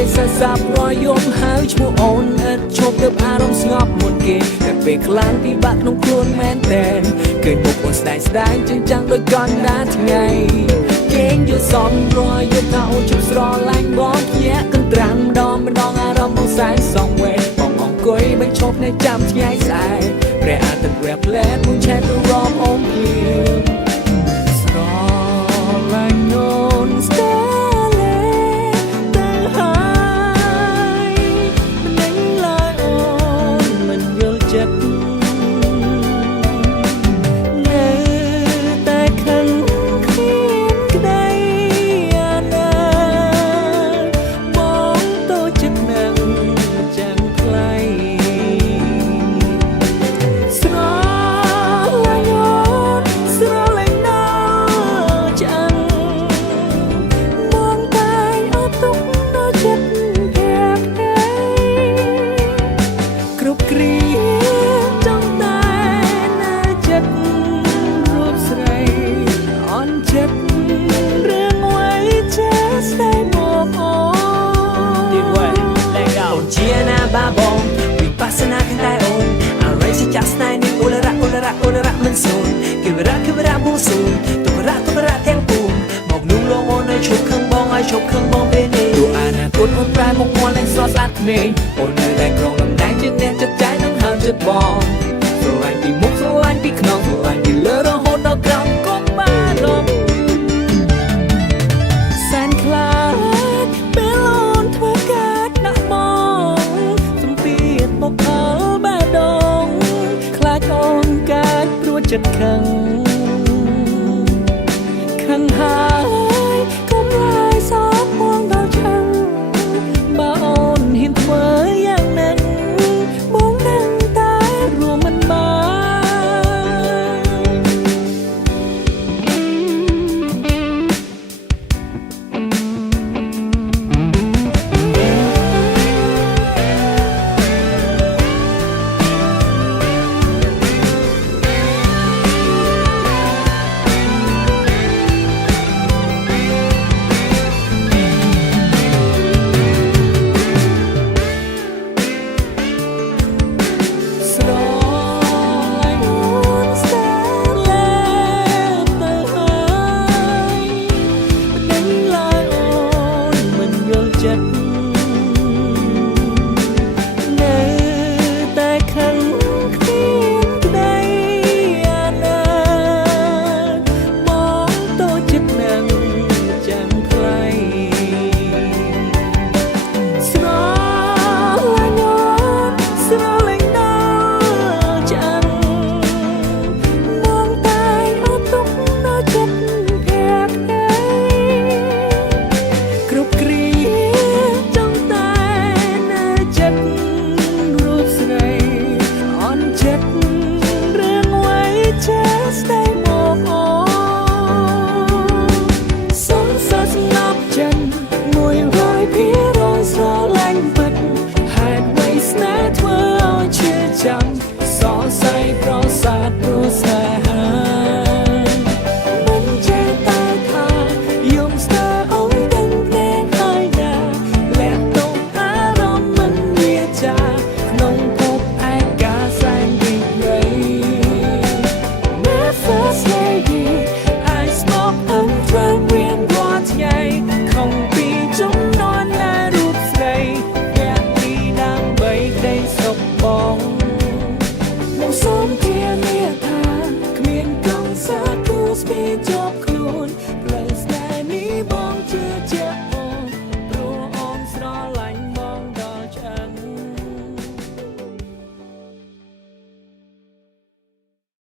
ទេសាសាប់រយំហើយឈ្មោះអូនឥតឈប់ទៅអារម្មណ៍ស្ងប់មុនគេតែពេលខ្លាំងពិបាកក្នុងខ្លួនមែនតែនឃើញមុខអូនស្ដាយស្ដាយចឹងចាំងដោយកណ្ដាលថ្ងៃគេងយល់សំរយំថាអូនជិះស្រឡាញ់បងញាក់កន្ត្រាំម្ដងអារម្មណ៍បងសែនសងវេបងអង្គុយមិនឈប់នៅចាំឆ្ងាយស្អែកព្រះអាទិត្យព្រះផ្លែមួយឆែកទៅរំអូនភ្លៀងស្រឡាញ់អូនស្ទើរលែទៅហើយមិនឡើយអូនមិនយល់ចិត្តនៅតែខឹងគ្មានក្តីអាណើបងតូចចិត្តណាស់ចាំថ្លៃស្រឡាញ់អូនស្រឡាញ់ដល់ចាំងបងតែងអត់ទុកដល់ចិត្តភាពឯងគ្រប់គ្រាចង់តែនៅចិត្តរូបស្រីអន់ចិត្តរឿងអ្វីចេះស្ដីមកអូនទីវិញលែងអូនជាណាបាបងវិបស្សនាខាងតែអូនអរិយសច្ចស្នេហ៍នេះអូនរ៉ាមិនសូនគេវរៈបួសូនទុរៈទាំងពួងមកនោះលោកអូនឲ្យឈប់ខឹងបងឲ្យឈប់ខឹងបងពេលនេះទូអនាគតអូនប្រែមកមកលែងស្រស់ស្អាតភ្នែកអូននៅតែក្រងតំណែងជាអ្នកចិត្តใจនឹងហើមចិត្តបងស្រឡាញ់ពីមុខស្រឡាញ់ពីខ្នងស្រឡាញ់ពីលើរហូតដល់ក្រោមកុំបានរំសែនខ្លាចពេលអូនធ្វើការដាក់មកសំពីតមកអល់បែដងខ្លាចអូនកាចព្រោះចិត្តខឹងហើយកុំឡើយសោកមកដល់ឆឹងបើអូនហ៊ានធ្វើយ៉ាងนั้นបងនឹងតែរួមមិនចិត្តនៅតែខឹងគ្មានក្តីអាណើមកតូចចិត្តណាស់ចាំថ្លៃស្រឡាញ់អូនស្រឡាញ់ដល់ចាំងបងតែងអត់ទុកដល់ចិត្តភាពឯងគ្រប់គ្រាស្ដីមកអូសុំសើស្ងប់ចិត្ត100%ស្រឡាញ់ពិតហេតុអ្វីស្នេហ៍ធ្វើឲ្យឈឺចាំសរសៃប្រសាទព្រោះស្នេហាមិនចេះតែថាយំស្ទើអូនទាំងភ្នែកហើយណាលាក់ទុកអារម្មណ៍មិនវាចាក្នុងភពឯកាសែងរីករាយFirst lady I smoke and drum when what ngày không bị chúng non là rụt dây nhẹ đi đang bay đây sọc bóng một sớm kia mía tha miền công xa tu speed job luôn